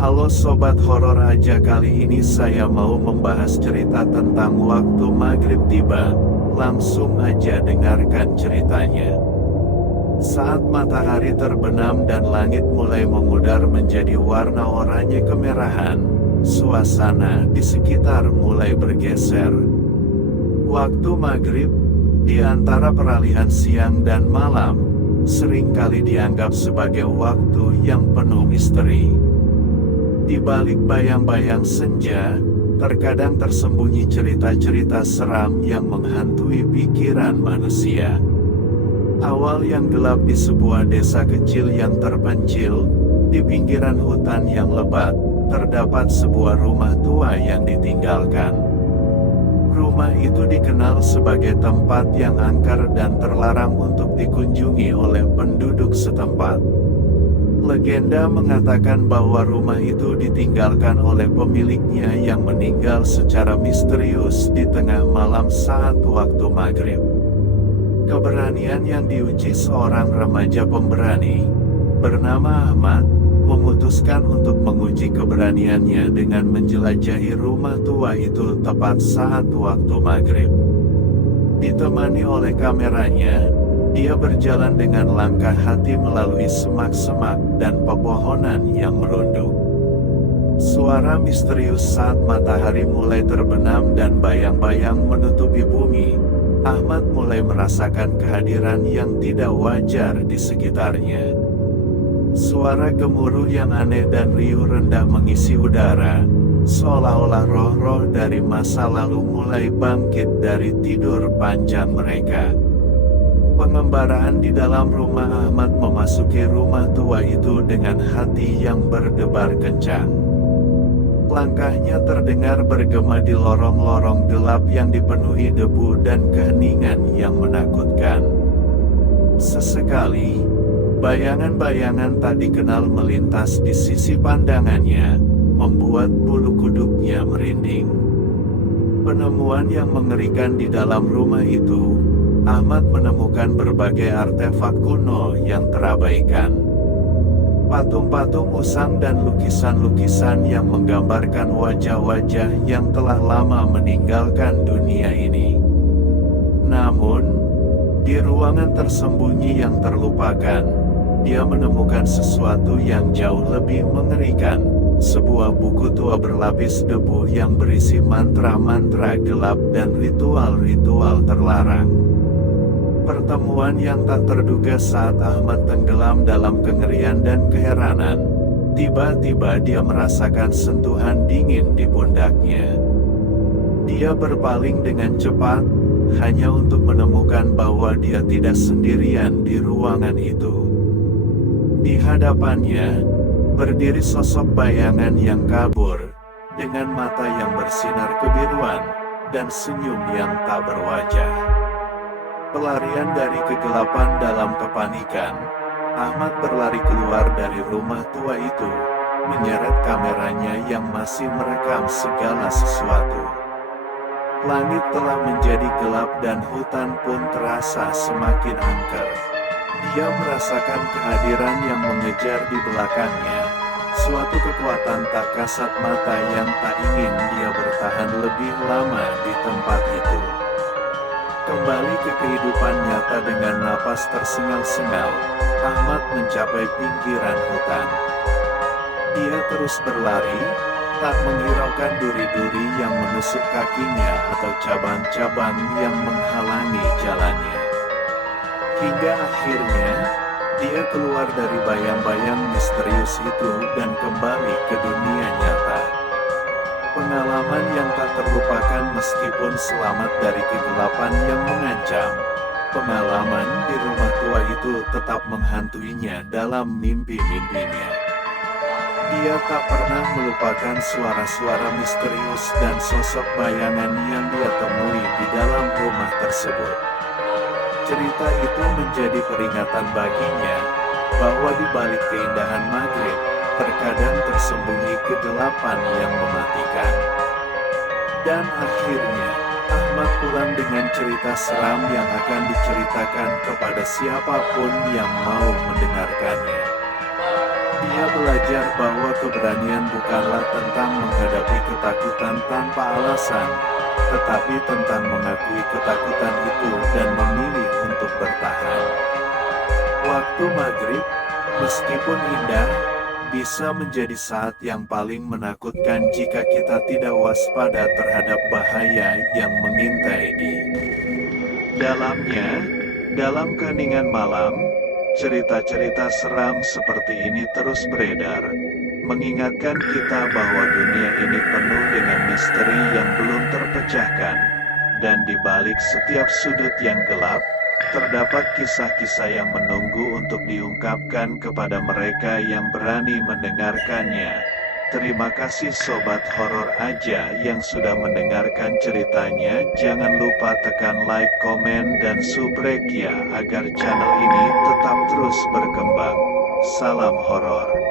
Halo Sobat Horor Aja, kali ini saya mau membahas cerita tentang waktu maghrib tiba. Langsung aja dengarkan ceritanya. Saat matahari terbenam dan langit mulai memudar menjadi warna oranye kemerahan, suasana di sekitar mulai bergeser. Waktu maghrib, di antara peralihan siang dan malam, seringkali dianggap sebagai waktu yang penuh misteri. Di balik bayang-bayang senja, terkadang tersembunyi cerita-cerita seram yang menghantui pikiran manusia. Awal yang gelap di sebuah desa kecil yang terpencil, di pinggiran hutan yang lebat, terdapat sebuah rumah tua yang ditinggalkan. Rumah itu dikenal sebagai tempat yang angker dan terlarang untuk dikunjungi oleh penduduk setempat. Legenda mengatakan bahwa rumah itu ditinggalkan oleh pemiliknya yang meninggal secara misterius di tengah malam saat waktu maghrib. Keberanian yang diuji seorang remaja pemberani, bernama Ahmad, memutuskan untuk menguji keberaniannya dengan menjelajahi rumah tua itu tepat saat waktu maghrib. Ditemani oleh kameranya, dia berjalan dengan langkah hati melalui semak-semak dan pepohonan yang merunduk. Suara misterius saat matahari mulai terbenam dan bayang-bayang menutupi bumi, Ahmad mulai merasakan kehadiran yang tidak wajar di sekitarnya. Suara gemuruh yang aneh dan riuh rendah mengisi udara, seolah-olah roh-roh dari masa lalu mulai bangkit dari tidur panjang mereka. Pengembaraan di dalam rumah Ahmad memasuki rumah tua itu dengan hati yang berdebar kencang. Langkahnya terdengar bergema di lorong-lorong gelap yang dipenuhi debu dan keheningan yang menakutkan. Sesekali, bayangan-bayangan tak dikenal melintas di sisi pandangannya, membuat bulu kuduknya merinding. Penemuan yang mengerikan di dalam rumah itu, Ahmad menemukan berbagai artefak kuno yang terabaikan. Patung-patung usang dan lukisan-lukisan yang menggambarkan wajah-wajah yang telah lama meninggalkan dunia ini. Namun, di ruangan tersembunyi yang terlupakan, dia menemukan sesuatu yang jauh lebih mengerikan, sebuah buku tua berlapis debu yang berisi mantra-mantra gelap dan ritual-ritual terlarang. Pertemuan yang tak terduga saat Ahmad tenggelam dalam kengerian dan keheranan. Tiba-tiba dia merasakan sentuhan dingin di pundaknya. Dia berpaling dengan cepat, hanya untuk menemukan bahwa dia tidak sendirian di ruangan itu. Di hadapannya, berdiri sosok bayangan yang kabur, dengan mata yang bersinar kebiruan, dan senyum yang tak berwajah. Pelarian dari kegelapan dalam kepanikan, Ahmad berlari keluar dari rumah tua itu, menyeret kameranya yang masih merekam segala sesuatu. Langit telah menjadi gelap dan hutan pun terasa semakin angker. Dia merasakan kehadiran yang mengejar di belakangnya, suatu kekuatan tak kasat mata yang tak ingin dia bertahan lebih lama di tempat itu. Kembali ke kehidupan nyata dengan napas tersengal-sengal, Ahmad mencapai pinggiran hutan. Dia terus berlari, tak menghiraukan duri-duri yang menusuk kakinya atau cabang-cabang yang menghalangi jalannya. Hingga akhirnya, dia keluar dari bayang-bayang misterius itu dan kembali ke dunia nyata. Pengalaman yang tak terlupakan meskipun selamat dari kegelapan yang mengancam. Pengalaman di rumah tua itu tetap menghantuinya dalam mimpi-mimpinya. Dia tak pernah melupakan suara-suara misterius dan sosok bayangan yang dia temui di dalam rumah tersebut. Cerita itu menjadi peringatan baginya, bahwa di balik keindahan maghrib, terkadang tersembunyi kegelapan yang mematikan. Dan akhirnya, Ahmad pulang dengan cerita seram yang akan diceritakan kepada siapapun yang mau mendengarkannya. Ia belajar bahwa keberanian bukanlah tentang menghadapi ketakutan tanpa alasan, tetapi tentang mengakui ketakutan itu dan memilih untuk bertahan. Waktu maghrib, meskipun indah, bisa menjadi saat yang paling menakutkan jika kita tidak waspada terhadap bahaya yang mengintai di dalamnya. Dalam keheningan malam, cerita-cerita seram seperti ini terus beredar, mengingatkan kita bahwa dunia ini penuh dengan misteri yang belum terpecahkan, dan di balik setiap sudut yang gelap, terdapat kisah-kisah yang menunggu untuk diungkapkan kepada mereka yang berani mendengarkannya. Terima kasih Sobat Horor Aja yang sudah mendengarkan ceritanya. Jangan lupa tekan like, komen, dan subscribe ya agar channel ini tetap terus berkembang. Salam horor.